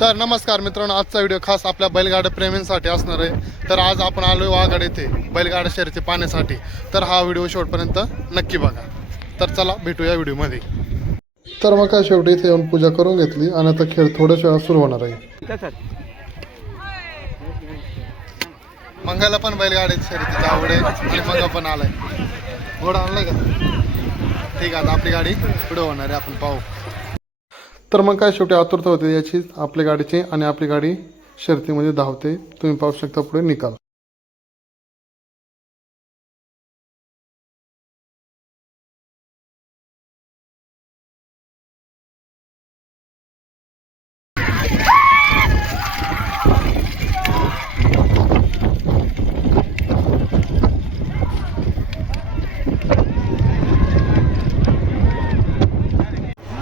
तर नमस्कार मित्रांनो, आजचा व्हिडिओ खास आपल्या बैलगाड्या प्रेमींसाठी असणार आहे। तर आज आपण आलोय वाघाड येथे बैलगाड्या शर्यती पाहण्यासाठी। तर हा व्हिडिओ शेवटपर्यंत नक्की बघा। तर चला भेटूया व्हिडिओमध्ये। तर मग काय शेवटी इथे येऊन पूजा करून घेतली आणि आता खेळ थोड्याच वेळात सुरू होणार आहे। मंगाला पण बैलगाड्या शर्यतीची आवड आहे आणि मंगा पण आलाय। घोडा आणलाय का? ठीक आहे, आता आपली गाडी पुढे होणार आहे, आपण पाहू। तर मग काय शेवटी आतुरता होते याची आपल्या गाडीची आणि आपली गाडी शर्यतीमध्ये धावते। तुम्ही पाहू शकता पुढे निकाल।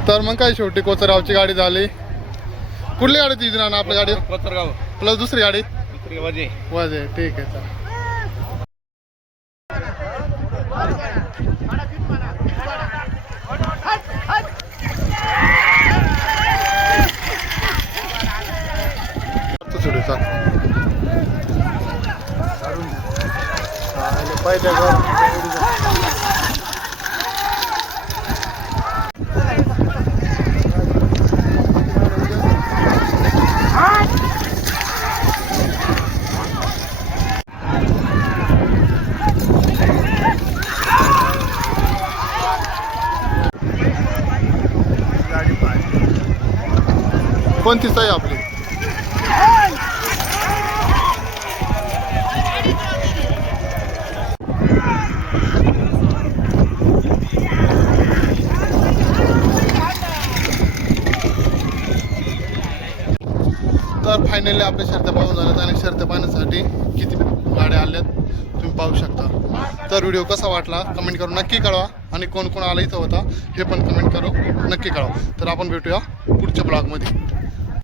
तर मग काय शेवटी कोचरगावची गाडी झाली। कुठली गाडी तुझी ना आपल्या गाडी? कोचरगाव प्लस दुसरी गाडी वाजे वाजे। ठीक आहे, चला। कोणती साई आपली? तर फायनली आपल्या शर्त्या पाहून झाल्यात आणि शर्त्या पाहण्यासाठी किती गाड्या आल्यात तुम्ही पाहू शकता। तर व्हिडिओ कसा वाटला कमेंट करून नक्की कळवा आणि कोण कोण आला इथं होता हे पण कमेंट करू नक्की कळवा। तर आपण भेटूया पुढच्या ब्लॉगमध्ये।